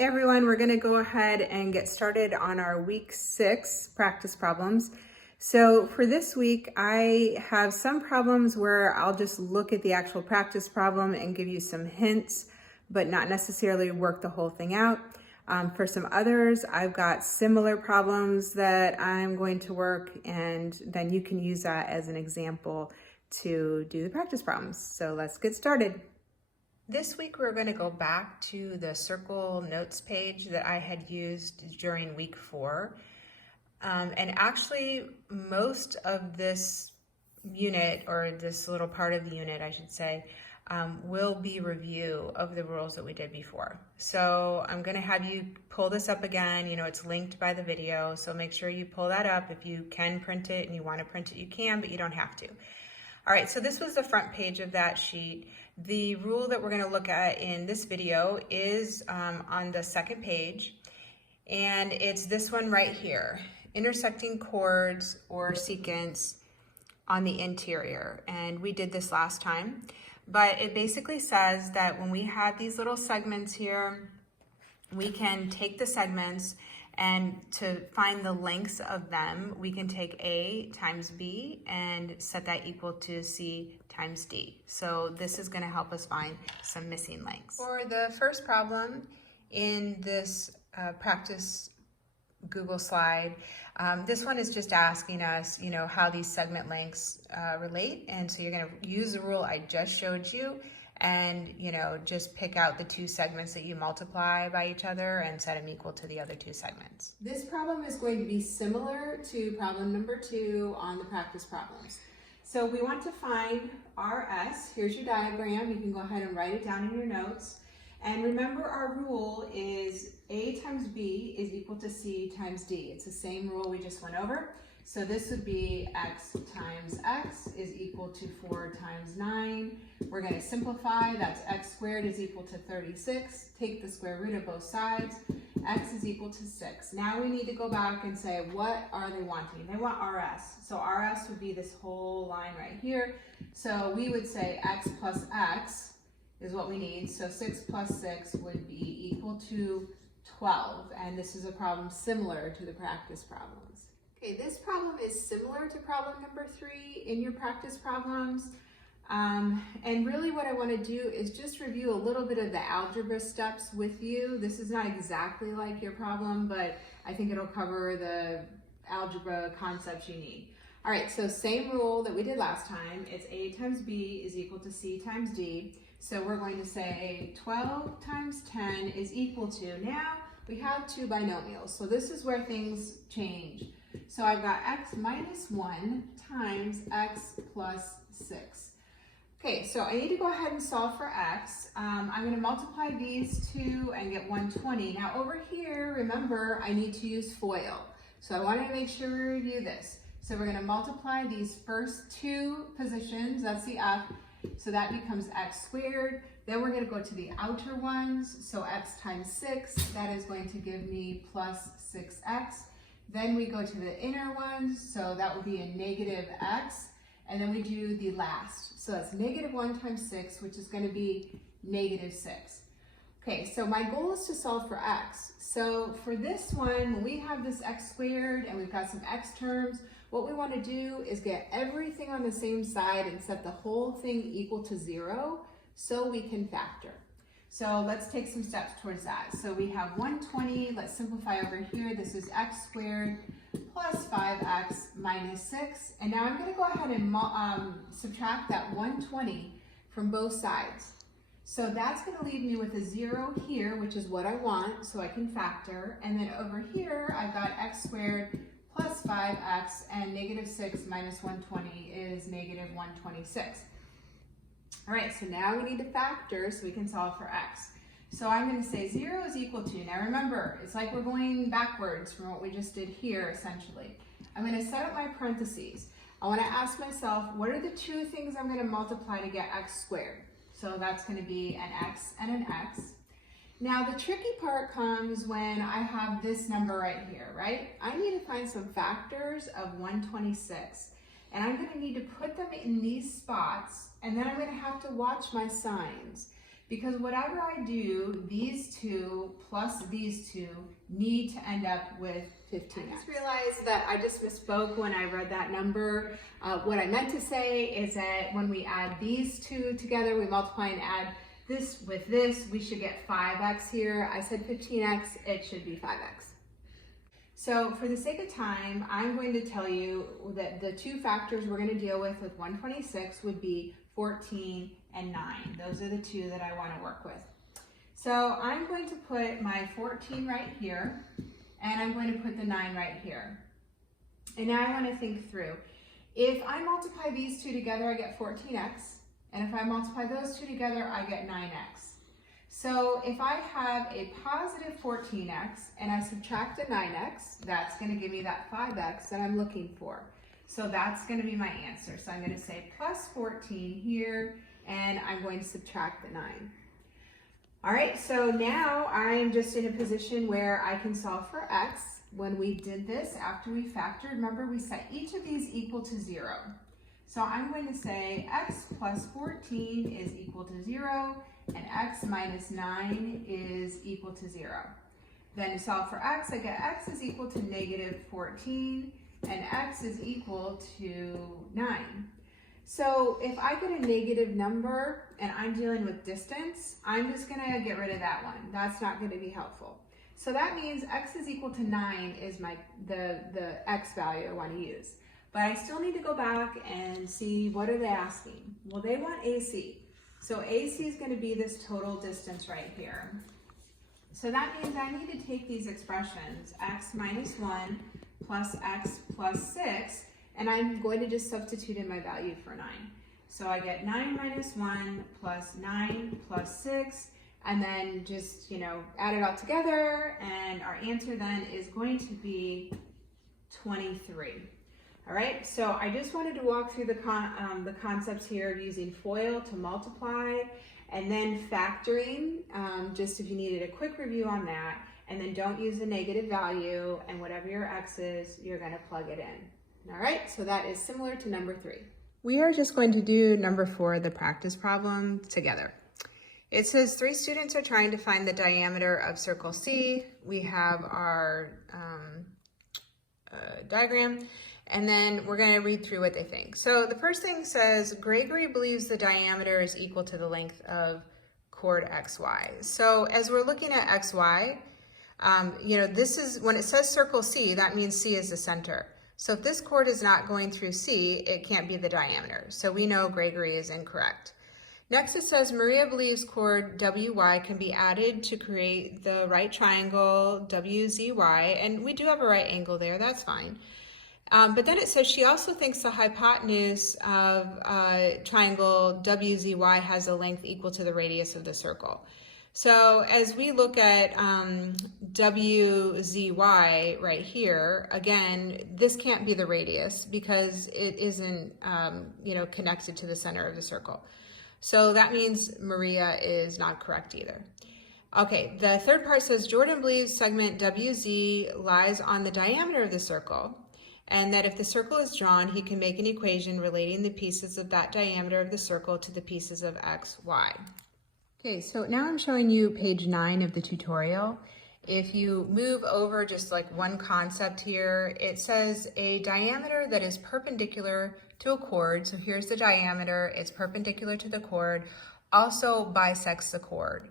Hey everyone, we're going to go ahead and get started on our week 6 practice problems. So for this week, I have some problems where I'll just look at the actual practice problem and give you some hints, but not necessarily work the whole thing out. For some others, I've got similar problems that I'm going to work, and then you can use that as an example to do the practice problems. So let's get started. This week we're going to go back to the circle notes page that I had used during week 4. And actually most of this unit, or this little part of the unit I should say, will be review of the rules that we did before. So I'm going to have you pull this up again. You know, it's linked by the video, so make sure you pull that up. If you can print it and you want to print it, you can, but you don't have to. All right, so this was the front page of that sheet. The rule that we're going to look at in this video is on the second page, and it's this one right here, intersecting chords or secants on the interior. And we did this last time, but it basically says that when we have these little segments here, we can take the segments, and to find the lengths of them, we can take A times B and set that equal to C times D. So this is going to help us find some missing lengths. For the first problem in this practice Google slide, this one is just asking us, you know, how these segment lengths relate. And so you're going to use the rule I just showed you, and you know, just pick out the two segments that you multiply by each other and set them equal to the other two segments. This problem is going to be similar to problem number 2 on the practice problems. So we want to find RS. Here's your diagram. You can go ahead and write it down in your notes. And remember, our rule is A times B is equal to C times D. It's the same rule we just went over. So this would be x times x is equal to 4 times 9. We're going to simplify. That's x squared is equal to 36. Take the square root of both sides. X is equal to 6. Now we need to go back and say, what are they wanting? They want RS. So RS would be this whole line right here. So we would say x plus x is what we need. So 6 plus 6 would be equal to 12. And this is a problem similar to the practice problems. Okay, this problem is similar to problem number 3 in your practice problems. And really what I want to do is just review a little bit of the algebra steps with you. This is not exactly like your problem, but I think it'll cover the algebra concepts you need. All right, so same rule that we did last time. It's A times B is equal to C times D. So we're going to say 12 times 10 is equal to, now we have two binomials. So this is where things change. So I've got x minus 1 times x plus 6. Okay, so I need to go ahead and solve for x. I'm going to multiply these two and get 120. Now over here, remember, I need to use FOIL. So I wanted to make sure we review this. So we're going to multiply these first two positions, that's the f, so that becomes x squared. Then we're going to go to the outer ones, so x times 6, that is going to give me plus 6x. Then we go to the inner ones, so that would be a negative x. And then we do the last. So that's negative 1 times 6, which is going to be negative 6. Okay, so my goal is to solve for x. So for this one, when we have this x squared and we've got some x terms, what we want to do is get everything on the same side and set the whole thing equal to 0 so we can factor. So let's take some steps towards that. So we have 120, let's simplify over here. This is x squared plus 5x minus 6. And now I'm going to go ahead and subtract that 120 from both sides. So that's going to leave me with a 0 here, which is what I want, so I can factor. And then over here, I've got x squared plus 5x, and negative 6 minus 120 is negative 126. All right, so now we need to factor so we can solve for x. So I'm going to say 0 is equal to, now remember, it's like we're going backwards from what we just did here, essentially. I'm going to set up my parentheses. I want to ask myself, what are the two things I'm going to multiply to get x squared? So that's going to be an x and an x. Now the tricky part comes when I have this number right here, right? I need to find some factors of 126. And I'm going to need to put them in these spots, and then I'm going to have to watch my signs. because whatever I do, these two plus these two need to end up with 15. I just realized that I just misspoke when I read that number. What I meant to say is that when we add these two together, we multiply and add this with this, we should get 5x here. I said 15x, it should be 5x. So for the sake of time, I'm going to tell you that the two factors we're going to deal with 126 would be 14 and 9. Those are the two that I want to work with. So I'm going to put my 14 right here, and I'm going to put the 9 right here. And now I want to think through. If I multiply these two together, I get 14x, and if I multiply those two together, I get 9x. So if I have a positive 14x and I subtract a 9x, that's going to give me that 5x that I'm looking for. So that's going to be my answer. So I'm going to say plus 14 here, and I'm going to subtract the 9. All right, so now I'm just in a position where I can solve for x. When we did this, after we factored, remember we set each of these equal to 0. So I'm going to say x plus 14 is equal to 0, and x minus 9 is equal to 0. Then to solve for x, I get x is equal to negative 14, and x is equal to 9. So if I get a negative number and I'm dealing with distance, I'm just going to get rid of that one. That's not going to be helpful. So that means x is equal to 9 is the x value I want to use. But I still need to go back and see, what are they asking? Well, they want AC. So AC is going to be this total distance right here. So that means I need to take these expressions, x minus 1 plus x plus 6, and I'm going to just substitute in my value for 9. So I get 9 minus 1 plus 9 plus 6, and then just, add it all together, and our answer then is going to be 23. All right, so I just wanted to walk through the concepts here of using FOIL to multiply, and then factoring, just if you needed a quick review on that, and then don't use a negative value, and whatever your x is, you're going to plug it in. All right, so that is similar to number 3. We are just going to do number 4, the practice problem, together. It says 3 students are trying to find the diameter of circle C. We have our diagram. And then we're going to read through what they think. So the first thing says, Gregory believes the diameter is equal to the length of chord XY. So as we're looking at XY, this is, when it says circle C, that means C is the center. So if this chord is not going through C, it can't be the diameter. So we know Gregory is incorrect. Next it says, Maria believes chord WY can be added to create the right triangle WZY. And we do have a right angle there, that's fine. But then it says she also thinks the hypotenuse of triangle WZY has a length equal to the radius of the circle. So as we look at WZY right here, again, this can't be the radius because it isn't connected to the center of the circle. So that means Maria is not correct either. Okay, the third part says Jordan believes segment WZ lies on the diameter of the circle, and that if the circle is drawn, he can make an equation relating the pieces of that diameter of the circle to the pieces of x, y. Okay, so now I'm showing you page 9 of the tutorial. If you move over just like one concept here, it says a diameter that is perpendicular to a chord. So here's the diameter, it's perpendicular to the chord, also bisects the chord.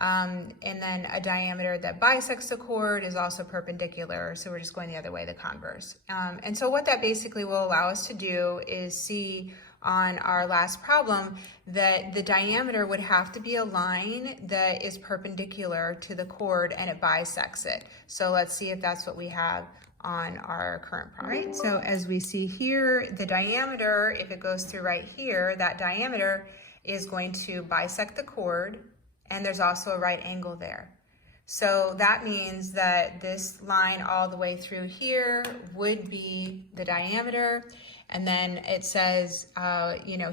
And then a diameter that bisects the chord is also perpendicular, so we're just going the other way, the converse. And so what that basically will allow us to do is see on our last problem that the diameter would have to be a line that is perpendicular to the chord and it bisects it. So let's see if that's what we have on our current problem. All right, so as we see here, the diameter, if it goes through right here, that diameter is going to bisect the chord, and there's also a right angle there. So that means that this line all the way through here would be the diameter, And then it says,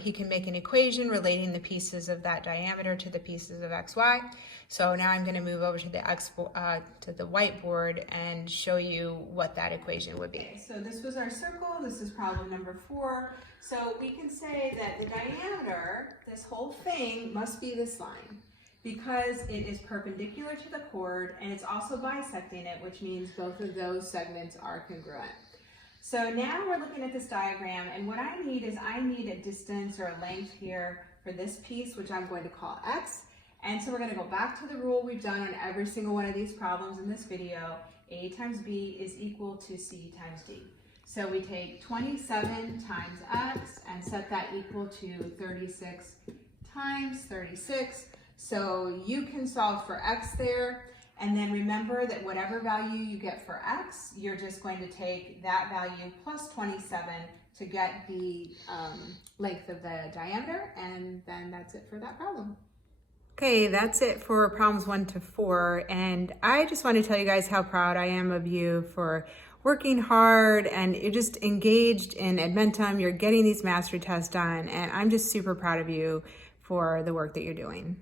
he can make an equation relating the pieces of that diameter to the pieces of XY. So now I'm going to move over to the whiteboard and show you what that equation would be. Okay, so this was our circle. This is problem number 4. So we can say that the diameter, this whole thing, must be this line because it is perpendicular to the chord and it's also bisecting it, which means both of those segments are congruent. So now we're looking at this diagram, and what I need is a distance or a length here for this piece, which I'm going to call x. And so we're going to go back to the rule we've done on every single one of these problems in this video. A times B is equal to C times D. So we take 27 times x and set that equal to 36 times 36. So you can solve for x there. And then remember that whatever value you get for x, you're just going to take that value plus 27 to get the length of the diameter, and then that's it for that problem. Okay, that's it for problems 1 to 4, and I just want to tell you guys how proud I am of you for working hard, and you're just engaged in Edmentum. You're getting these mastery tests done, and I'm just super proud of you for the work that you're doing.